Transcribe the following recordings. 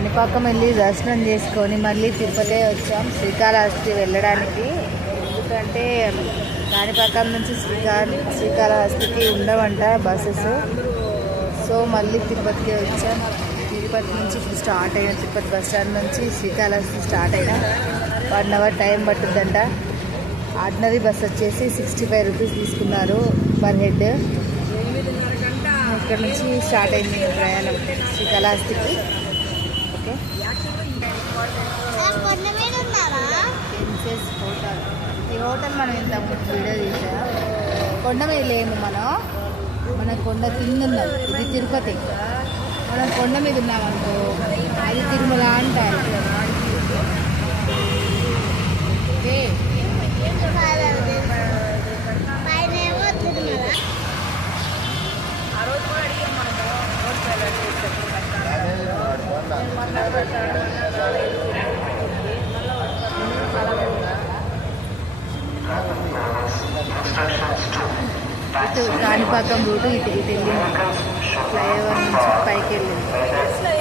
కాణిపాకం వెళ్ళి దర్శనం చేసుకొని మళ్ళీ తిరుపతి వచ్చాం. శ్రీకాళహస్తి వెళ్ళడానికి. ఎందుకంటే కాణిపాకం నుంచి శ్రీకాళ శ్రీకాళహస్తికి ఉండవంట బస్సెస్. సో మళ్ళీ తిరుపతికి వచ్చాం. తిరుపతి నుంచి ఇప్పుడు స్టార్ట్ అయిన తిరుపతి బస్ స్టాండ్ నుంచి శ్రీకాళహస్తి స్టార్ట్ అయినా వన్ అవర్ టైం పట్టుద్దంట. ఆర్డినరీ బస్ వచ్చేసి సిక్స్టీ ఫైవ్ రూపీస్ తీసుకున్నారు పర్ హెడ్. ఇక్కడ నుంచి స్టార్ట్ అయింది ప్రయాణం శ్రీకాళహస్తికి ఓకే కొండ మీద ఉన్నారా ప్రిన్సెస్ హోటల్ ఈ హోటల్ మనం ఇంతకుముందు వీడియో తీసా? కొండ మీద లేము మనం. మనం కొండ కింద ఉన్నాం. ఇది తిరుపతి. మనం కొండ మీద ఉన్నాం అనుకో అది తిరుమల అంటారు. ఓకే పైన ఏమో తిరుమల ఇటు కాణిపాకం రూటు ఇటు ఇటు వెళ్ళింది ఫ్లైఓవర్ నుంచి పైకి వెళ్ళింది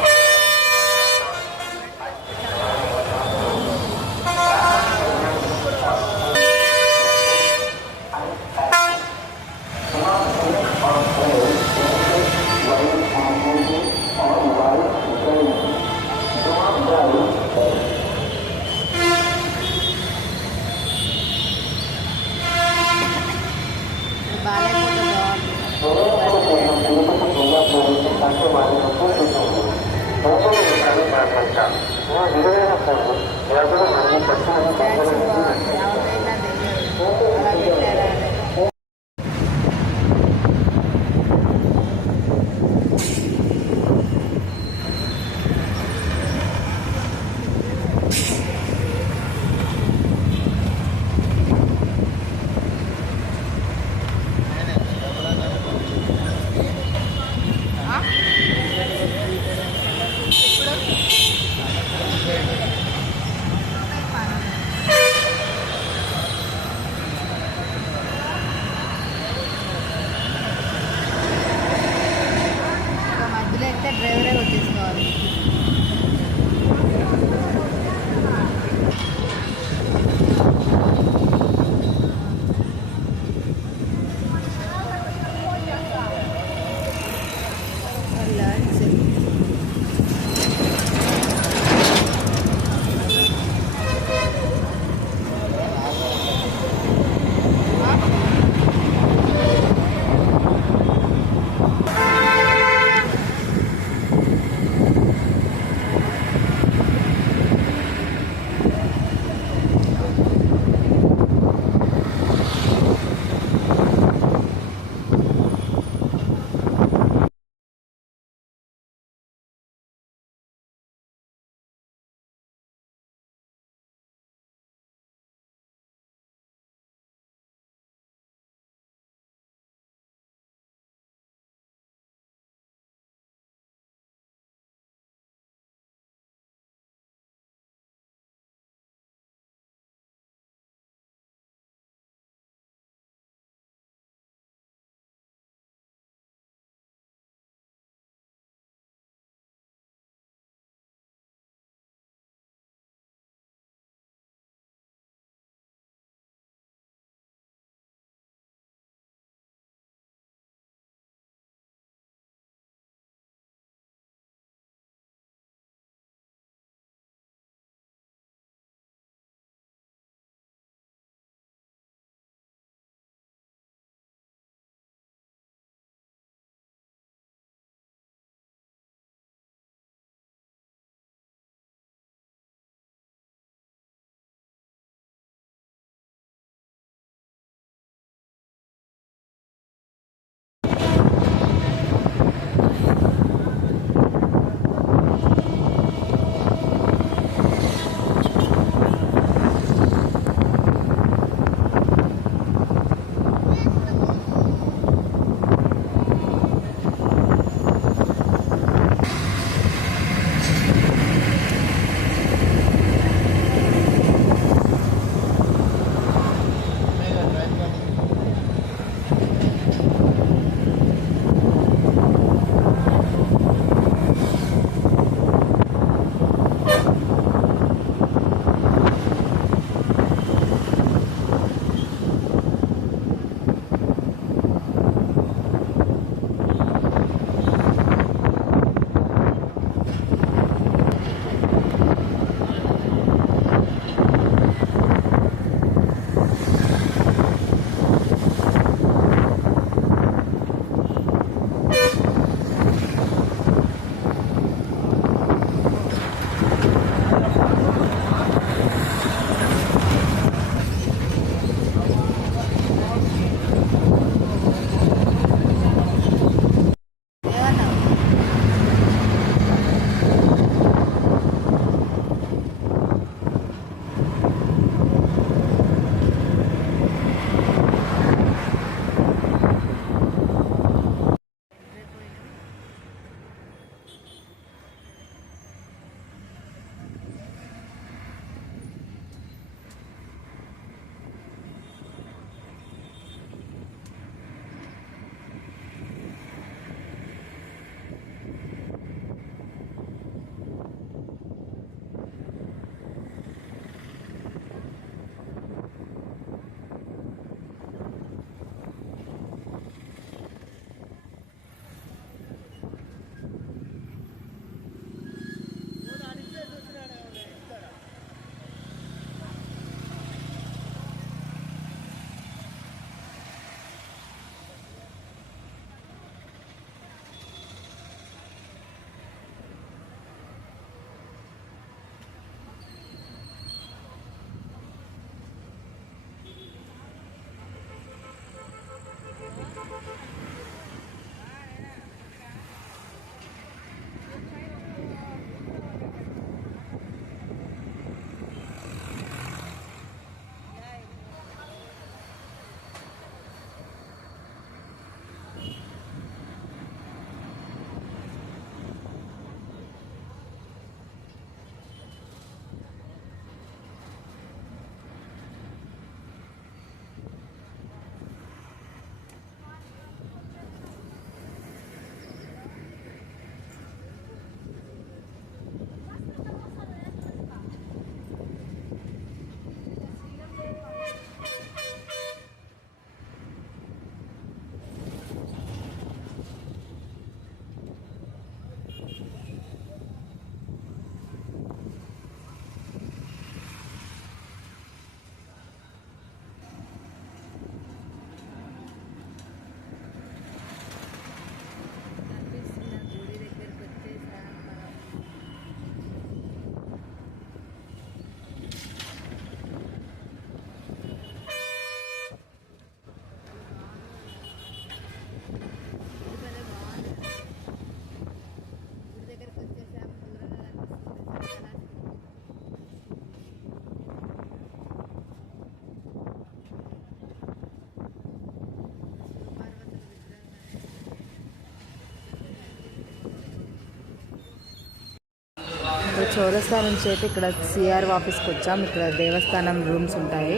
చౌరస్తా నుంచి అయితే ఇక్కడ సిఆర్ ఆఫీస్కి వచ్చాం. ఇక్కడ దేవస్థానం రూమ్స్ ఉంటాయి.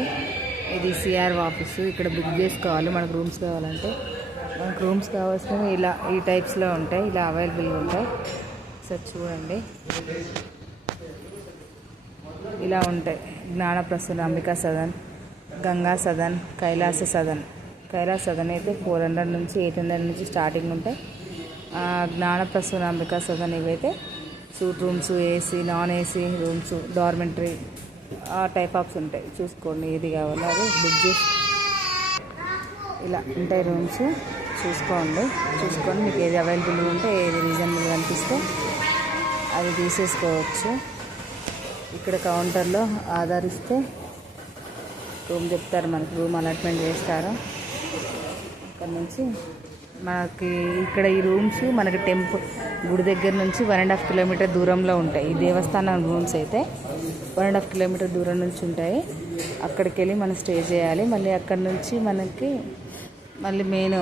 ఇది సిఆర్ ఆఫీస్ ఇక్కడ బుక్ చేసుకోవాలి. మనకు రూమ్స్ కావాలంటే. మనకు రూమ్స్ కావాల్సినవి ఇలా ఈ టైప్స్లో ఉంటాయి. ఇలా అవైలబుల్గా ఉంటాయి. సార్ చూడండి. ఇలా ఉంటాయి. జ్ఞానప్రసన్న అంబికా సదన్ గంగా సదన్ కైలాస సదన్. కైలాస సదన్ అయితే ఫోర్ హండ్రెడ్ నుంచి ఎయిట్ హండ్రెడ్ నుంచి స్టార్టింగ్ ఉంటాయి. జ్ఞానప్రసన్న అంబికా సదన్ ఇవైతే suite rooms AC non AC rooms dormitory ఆ టైప్ ఆఫ్స్ ఉంటాయి. చూసుకోండి ఏది కావాలో అది బుక్ చేసి. ఇలా ఉంటాయి రూమ్స్ చూసుకోండి. చూసుకొని మీకు ఏది అవైలబుల్గా ఉంటే ఏది రీజనబుల్ అనిపిస్తే అది తీసేసుకోవచ్చు. ఇక్కడ కౌంటర్లో ఆధారిస్తే రూమ్ చెప్తారు మనకి రూమ్ అలాట్మెంట్ చేస్తారు? ఇక్కడ నుంచి మనకి ఇక్కడ ఈ రూమ్స్ మనకి టెంపుల్ గుడి దగ్గర నుంచి వన్ అండ్ హాఫ్ కిలోమీటర్ దూరంలో ఉంటాయి. ఈ దేవస్థానం రూమ్స్ అయితే వన్ అండ్ హాఫ్ కిలోమీటర్ దూరం నుంచి ఉంటాయి. అక్కడికి వెళ్ళి మనం స్టే చేయాలి. మళ్ళీ అక్కడి నుంచి మనకి మళ్ళీ మెయిన్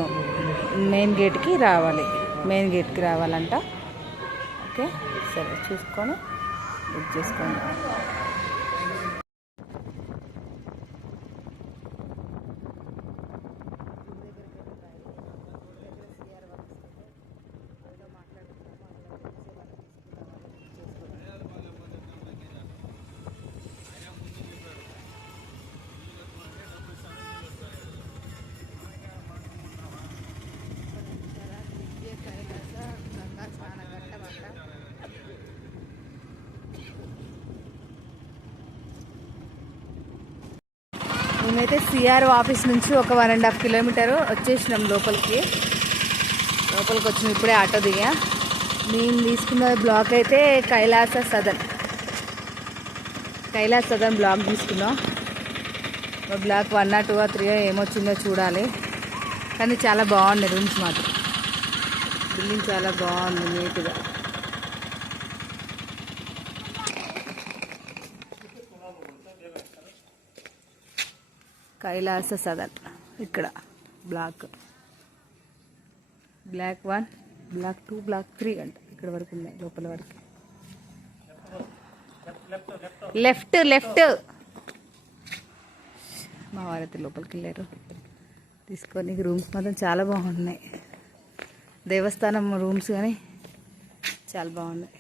మెయిన్ గేట్కి రావాలి. మెయిన్ గేట్కి రావాలంట. ఓకే సరే చూసుకొని బుక్ చేసుకోండి. మేమైతే సిఆర్ఓ ఆఫీస్ నుంచి ఒక వన్ అండ్ హాఫ్ కిలోమీటర్ వచ్చేసినాం లోపలికి. లోపలికి వచ్చినాం ఇప్పుడే ఆటో దిగా. మేము తీసుకున్న బ్లాక్ అయితే కైలాస సదన్. కైలాస సదన్ బ్లాక్ తీసుకున్నాం. బ్లాక్ వన్ ఆ టూ ఆ త్రీ ఏమొచ్చిందో చూడాలి. కానీ చాలా బాగుంది రూమ్స్ మాత్రం. బిల్డింగ్ చాలా బాగుంది నీట్గా కైలాస సదన్ ఇక్కడ block. Block one block two block three అంట ఇక్కడ వరకు ఉన్నాయి లోపల వరకు. లెఫ్ట్ లెఫ్ట్ మా వారైతే లోపలికి వెళ్ళారు. తీసుకొని రూమ్స్ మాత్రం చాలా బాగున్నాయి. దేవస్థానం రూమ్స్ కానీ చాలా బాగున్నాయి.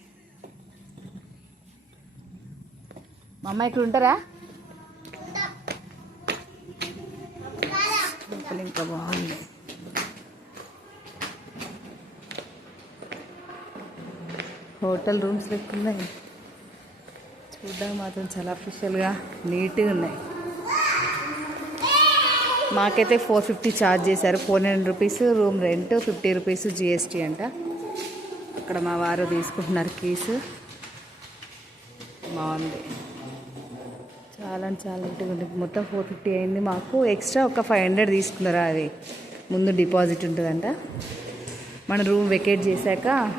మా అమ్మ ఇక్కడ ఉంటారా? లోపల ఇంకా బాగుంది. హోటల్ రూమ్స్ లెక్క ఉన్నాయి చూడడానికి మాత్రం చాలా అఫీషియల్గా నీట్గా ఉన్నాయి. మాకైతే ఫోర్ ఫిఫ్టీ ఛార్జ్ చేశారు. Four hundred rupees room rent fifty rupees GST అంట. అక్కడ మా వారు తీసుకుంటున్నారు కీస్ బాగుంది. చాలా అంటే చాలా నీట్గా ఉంది. మొత్తం ఫోర్ ఫిఫ్టీ అయింది మాకు. ఎక్స్ట్రా ఒక ఫైవ్ హండ్రెడ్ తీసుకున్నారా అది. ముందు డిపాజిట్ ఉంటుందంట. మన రూమ్ వెకేట్ చేశాక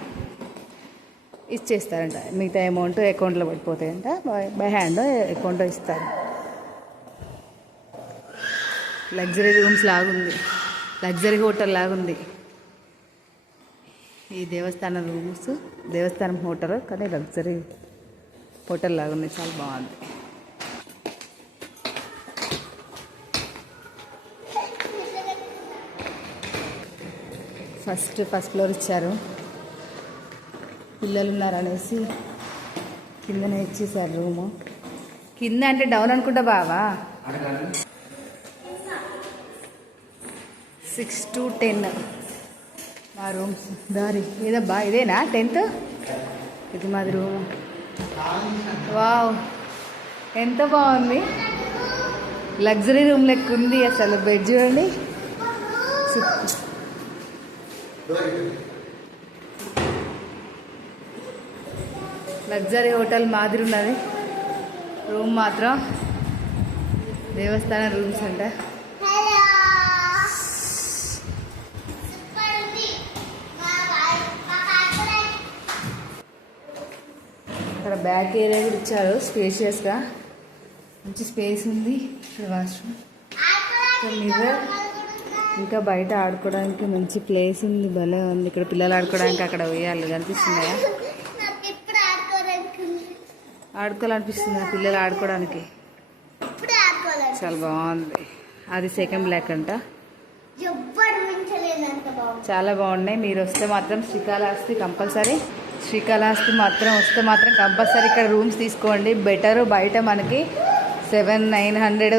ఇచ్చేస్తారంట. మిగతా అమౌంట్ అకౌంట్లో పడిపోతాయంట. బై- బై హ్యాండ్ అకౌంట్లో ఇస్తారు. లగ్జరీ రూమ్స్ లాగుంది. లగ్జరీ హోటల్ లాగుంది. ఈ దేవస్థానం రూమ్స్ దేవస్థానం హోటల్ కానీ లగ్జరీ హోటల్ లాగుంది చాలా బాగుంది. ఫస్ట్ ఫస్ట్ ఫ్లోర్ ఇచ్చారు. పిల్లలు ఉన్నారనేసి కిందనే ఇచ్చేసారు రూము. కింద అంటే డౌన్ అనుకుంటా బావా? Six to ten. మా రూమ్స్ దారి. ఏదబ్బా ఇదేనా? టెన్త్? ఇది మాది రూమ్. వావ్. ఎంత బాగుంది. లగ్జరీ రూమ్ లెక్క ఉంది అసలు బెడ్ చూడండి. సు- లగ్జరీ హోటల్ మాదిరి ఉన్నది. రూమ్ మాత్రం దేవస్థానం రూమ్స్ అంట. ఇక్కడ బ్యాక్ ఏరియా కూడా ఇచ్చారు స్పేషియస్గా. మంచి స్పేస్ ఉంది ఇక్కడ వాష్రూమ్. ఇక్కడ మిర్రర్ ఇంకా బయట ఆడుకోవడానికి మంచి ప్లేస్ ఉంది భలే ఉంది. ఇక్కడ పిల్లలు ఆడుకోవడానికి అక్కడ ఉయ్యాలి కనిపిస్తున్నాయా ఆడుకోవాలనిపిస్తుంది ఆ పిల్లలు ఆడుకోవడానికి? చాలా బాగుంది. అది సెకండ్ బ్లాక్ అంట. చాలా బాగున్నాయి. మీరు వస్తే మాత్రం శ్రీకాళహస్తి కంపల్సరీ. శ్రీకాళహస్తి మాత్రం వస్తే మాత్రం కంపల్సరీ ఇక్కడ రూమ్స్ తీసుకోండి. బెటర్ బయట మనకి seven nine hundred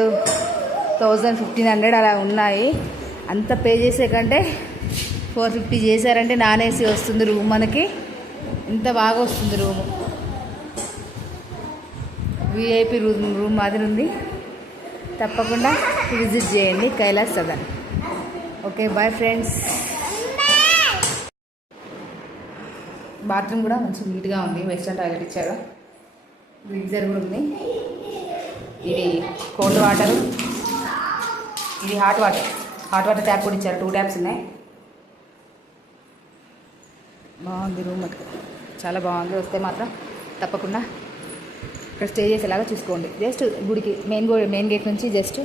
thousand fifteen hundred అలా ఉన్నాయి. అంత పే చేసే కంటే ఫోర్ ఫిఫ్టీ చేశారంటే నాన్ ఏసీ వస్తుంది రూమ్ మనకి. ఇంత బాగా వస్తుంది రూము. విఐపి రూమ్ రూమ్ మాదిరి ఉంది. తప్పకుండా విజిట్ చేయండి. Kailash Sadan. Okay bye friends. Bathroom కూడా మంచి నీట్గా ఉంది. వెస్టర్న్ టాయిలెట్ ఇచ్చారు. గ్రీజర్ కూడా ఉంది. ఇది కోల్డ్ వాటర్ ఇది hot water hot water tap కూడా ఇచ్చారు. టూ ట్యాప్స్ ఉన్నాయి. బాగుంది రూమ్ చాలా బాగుంది. వస్తే మాత్రం తప్పకుండా ఇక్కడ స్టే చేసేలాగా చూసుకోండి. జస్ట్ గుడికి మెయిన్ గో మెయిన్ గేట్ నుంచి జస్ట్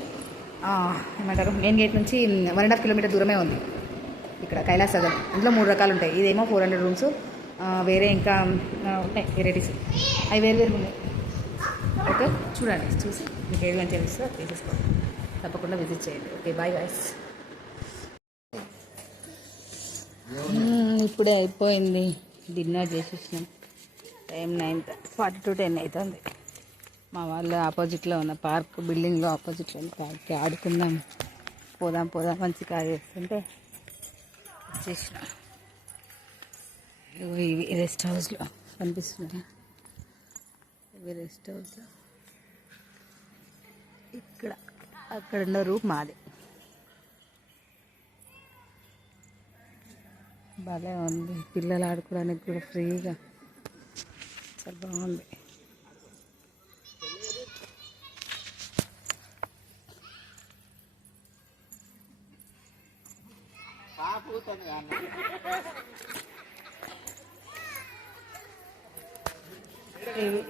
ఏమంటారు? మెయిన్ గేట్ నుంచి వన్ అండ్ హాఫ్ కిలోమీటర్ దూరమే ఉంది. ఇక్కడ కైలాస్ సదన్. ఇందులో మూడు రకాలు ఉంటాయి. ఇదేమో ఫోర్ హండ్రెడ్ రూమ్స్ వేరే ఇంకా ఉంటాయి వెరైటీస్. అవి వేరు వేరు ఉన్నాయి. ఓకే? చూడండి. చూసి మీకు ఏది మంచిగా అనిపిస్తుందో తీసేసుకోండి. తప్పకుండా విజిట్ చేయండి. ఓకే బాయ్ బాయ్స్ ఇప్పుడే అయిపోయింది. Dinner చేసేసినాం. Time nine forty to ten అవుతుంది మా వాళ్ళు ఆపోజిట్లో ఉన్న పార్క్ బిల్డింగ్లో ఆపోజిట్లో ఉన్న పార్క్కి ఆడుకుందాం. పోదాం పోదాం మంచి కార్ చేస్తుంటే వచ్చేసిన. ఇవి రెస్ట్ హౌస్లో కనిపిస్తున్నాయి. ఇవి రెస్ట్ హౌస్లో ఇక్కడ అక్కడున్న రూమ్ మాది. భలే ఉంది. పిల్లలు ఆడుకోవడానికి కూడా ఫ్రీగా. చాలా బాగుంది.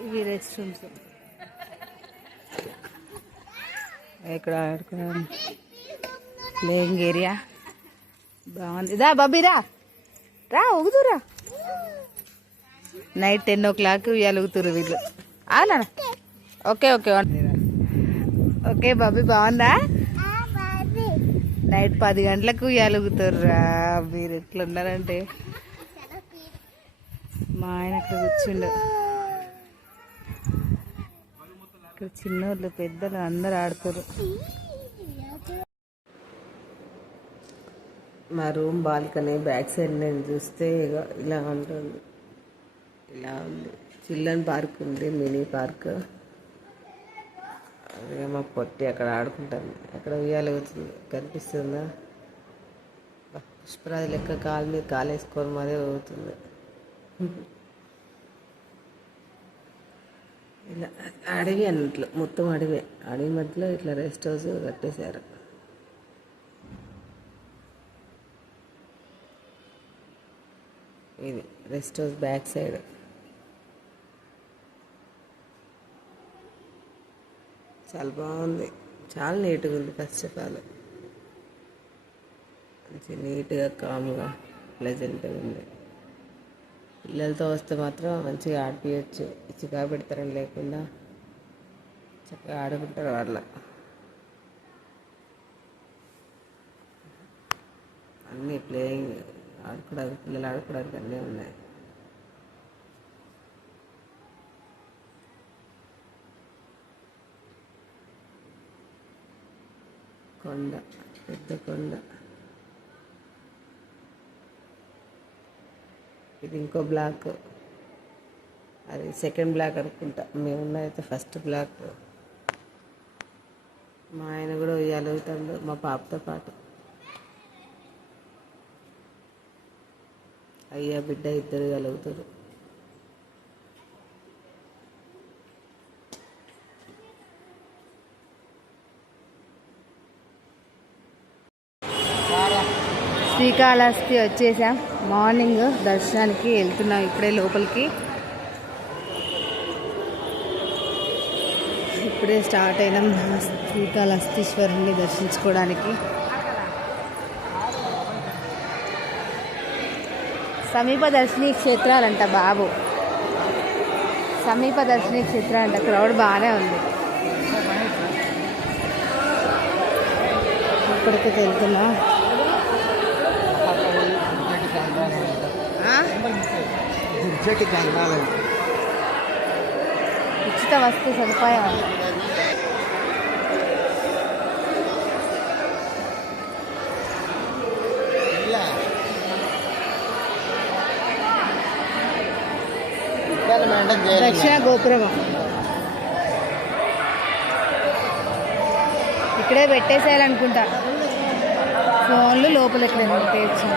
ఇవి రెస్ట్ రూమ్స్ ఇక్కడ ఆడుకోవడం ప్లేయింగ్ ఏరియా. బాగుంది. దా బాబీ రా రా. ఊగుతురా నైట్ టెన్ ఓ క్లాక్ వెలుగుతురు వీళ్ళు అవునా ఓకే ఓకే ఓకే బాబీ బాగుందా? నైట్ పది గంటలకు వెలుగుతుర్రా మీరు ఎట్లున్నారంటే మా ఆయన అక్కడ కూర్చుండు. ఇక్కడ చిన్నోళ్ళు పెద్దలు అందరు ఆడుతారు మా రూమ్ బాల్కనీ బ్యాక్ సైడ్ నేను చూస్తే ఇగో ఇలా ఉంటుంది. ఇలా ఉంది. చిల్డ్రన్ పార్క్ ఉంది మినీ పార్క్. అదే మా పొట్టి అక్కడ ఆడుకుంటుంది. అక్కడ ఉయ్యాలి అవుతుంది కనిపిస్తుందా? పుష్పరాజు లెక్క కాలు మీద కాలు వేసుకొని మరీ అవుతుంది ఇలా అడవి అన్నట్లు మొత్తం అడవి అడవి మధ్యలో ఇట్లా రెస్ట్ హౌస్ కట్టేశారు. ఇది రెస్ట్ హౌస్ బ్యాక్ సైడ్ చాలా బాగుంది. చాలా నీట్గా ఉంది ఫస్ట్ ఆఫ్ ఆల్ మంచి నీట్గా కామ్గా ప్లెజెంట్గా ఉంది. పిల్లలతో వస్తే మాత్రం మంచిగా ఆడిపించచ్చు చికా పెడతారని లేకుండా చక్కగా ఆడుకుంటారు వాళ్ళ. అన్నీ ప్లేయింగ్ ఆడుకోవడానికి పిల్లలు ఆడుకోవడానికి అన్నీ ఉన్నాయి. కొండ పెద్ద కొండ. ఇది ఇంకో బ్లాక్. అది సెకండ్ బ్లాక్ అనుకుంటా. మేమున్నదైతే ఫస్ట్ బ్లాక్. మా ఆయన కూడా ఉయ్యాలుగుతాడు మా పాపతో పాటు. అయ్యా బిడ్డ ఇద్దరు కలుగుతారు. శ్రీకాళహస్తి వచ్చేసాం. మార్నింగ్ దర్శనానికి వెళ్తున్నాం ఇప్పుడే లోపలికి. ఇప్పుడే స్టార్ట్ అయినాం శ్రీకాళహస్తీశ్వరుని దర్శించుకోవడానికి. సమీప దర్శిని క్షేత్రాలంట బాబు. సమీప దర్శిని క్షేత్రం అంట క్రౌడ్ బాగానే ఉంది. ఇక్కడికి వెళ్తున్నా? ఉచిత వస్తు సదుపాయం. దక్షిణ గోపురం ఇక్కడే పెట్టేసేయాలనుకుంటా. ఫోన్లు లోపలికి పెట్టేయచ్చు?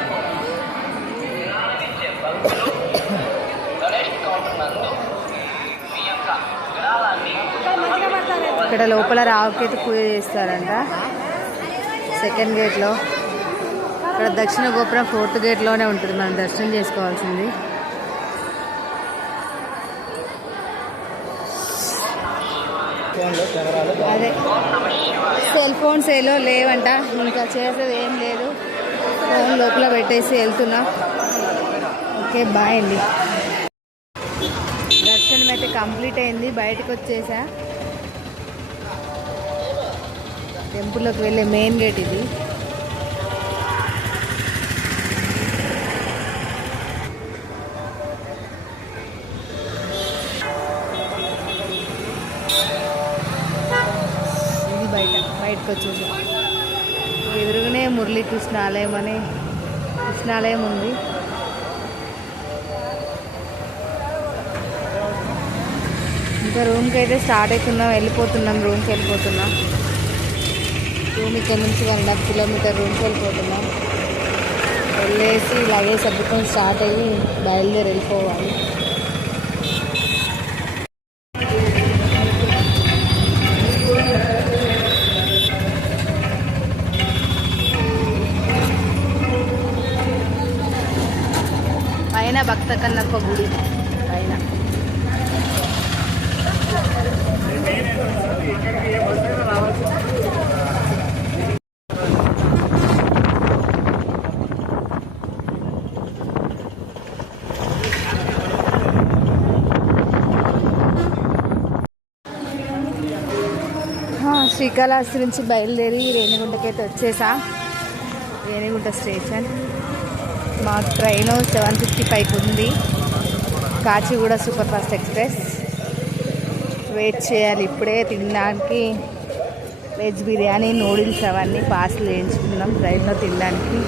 ఇక్కడ లోపల రావుకేతు పూజ చేస్తారంట. సెకండ్ గేట్లో. ఇక్కడ దక్షిణ గోపురం ఫోర్త్ గేట్లోనే ఉంటుంది. మనం దర్శనం చేసుకోవాల్సింది. ఫోన్సేలో లేవంట. ఇంకా చేసేది ఏం లేదు. ఫోన్ లోపల పెట్టేసి వెళ్తున్నా. ఓకే బాయ్ అండి. దర్శనం అయితే కంప్లీట్ అయింది. బయటకు వచ్చేసా. టెంపుల్లోకి వెళ్ళే మెయిన్ గేట్ ఇది. కృష్ణాలయం అని కృష్ణాలయం ఉంది. ఇంకా రూమ్కి అయితే స్టార్ట్ అవుతున్నాం వెళ్ళిపోతున్నాం రూమ్కి వెళ్ళిపోతున్నాం. రూమ్ ఇక్కడ నుంచి వన్ అండ్ హాఫ్ కిలోమీటర్ రూమ్కి వెళ్ళిపోతున్నాం. వెళ్ళేసి లగేజ్ సర్దుకొని స్టార్ట్ అయ్యి బయలుదేరి వెళ్ళిపోవాలి. పైన గుడి. పైన. శ్రీకాళహస్తి నుంచి బయలుదేరి రేణిగుంటకైతే వచ్చేసా. రేణిగుంట స్టేషన్. మా ట్రైన్ సెవెన్ ఫిఫ్టీ ఫైవ్కి ఉంది. Kacheguda super fast express. Wait చేయాలి ఇప్పుడే తినడానికి. వెజ్ బిర్యానీ నూడిల్స్ అవన్నీ పార్సల్ వేయించుకున్నాం ట్రైన్లో తినడానికి.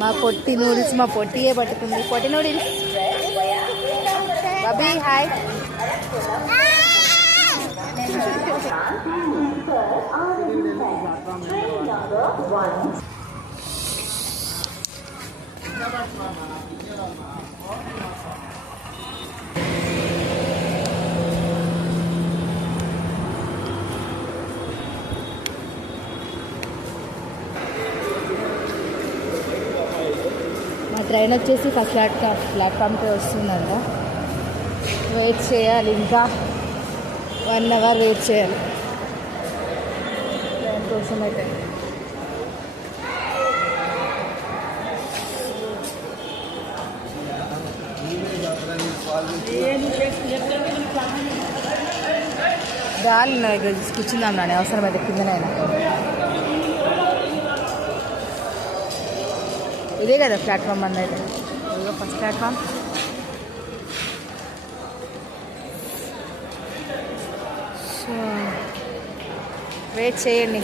మా పొట్టి నూడిల్స్ మా పొట్టియే పట్టుకుంది. పొట్టి నూడిల్స్. Bobby hi. ట్రైన్ వచ్చేసి ఫస్ట్ ప్లాట్ఫామ్ ప్లాట్ఫామ్కే వస్తుందంట. వెయిట్ చేయాలి ఇంకా. వన్ అవర్ వెయిట్ చేయాలి. ట్రైన్ కోసం అయితే గాలి కూర్చుందాం నాని అవసరమైతే కిందనైనా. ఇదే కదా ప్లాట్ఫామ్ అంది అయితే ఇదిగో ఫస్ట్ ప్లాట్ఫామ్ సో వెయిట్ చేయండి.